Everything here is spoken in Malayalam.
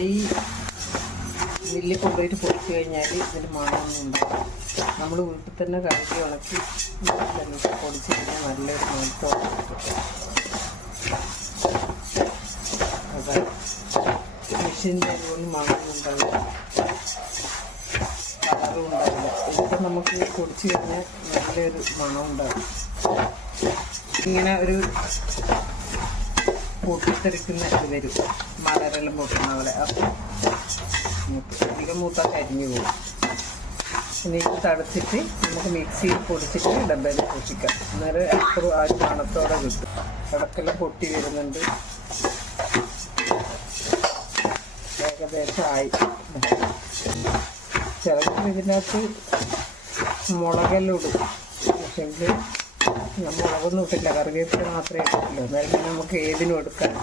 ഈ മില്ലിൽ കൊണ്ടുപോയിട്ട് പൊടിച്ച് കഴിഞ്ഞാൽ ഇതിന് മണമൊന്നും ഉണ്ടാകും. നമ്മൾ വീട്ടിൽ തന്നെ കഴുകി ഉണക്കി തന്നെ പൊടിച്ച് കഴിഞ്ഞാൽ നല്ലൊരു മണത്തോടെ കിട്ടും. അതാണ് മെഷീൻ്റെ അതുകൊണ്ട് മണമൊന്നും ഉണ്ടാവില്ല, കളറും ഉണ്ടാവില്ല. ഇതിപ്പോൾ നമുക്ക് പൊടിച്ച് കഴിഞ്ഞാൽ നല്ലൊരു മണം ഉണ്ടാകും. ഇങ്ങനെ ഒരു പൊട്ടിത്തെറിക്കുന്ന ഇത് വരും, മലരെല്ലാം പൊട്ടുന്ന പോലെ. അപ്പം അധികം മൂത്താൽ കരിഞ്ഞു പോകും. ഇനി ഇത് തടുത്തിട്ട് നമുക്ക് മിക്സിയിൽ പൊടിച്ചിട്ട് ഡബ്ബയിൽ പൊട്ടിക്കാം. അന്നേരം എപ്പോഴും ആ ഒരു മണത്തോടെ കിട്ടും. ഇടക്കെല്ലാം പൊട്ടി വരുന്നുണ്ട്. ഏകദേശം ആയി. ചിലപ്പോൾ ഇതിനകത്ത് മുളകെല്ലാം ഇടും, പക്ഷെങ്കിൽ ഞാൻ മുളകൊന്നും ഇട്ടില്ല, കറിവേപ്പില മാത്രമേ ഇട്ടിട്ടുള്ളൂ. എന്നാലും നമുക്ക് ഏതിനും എടുക്കാം.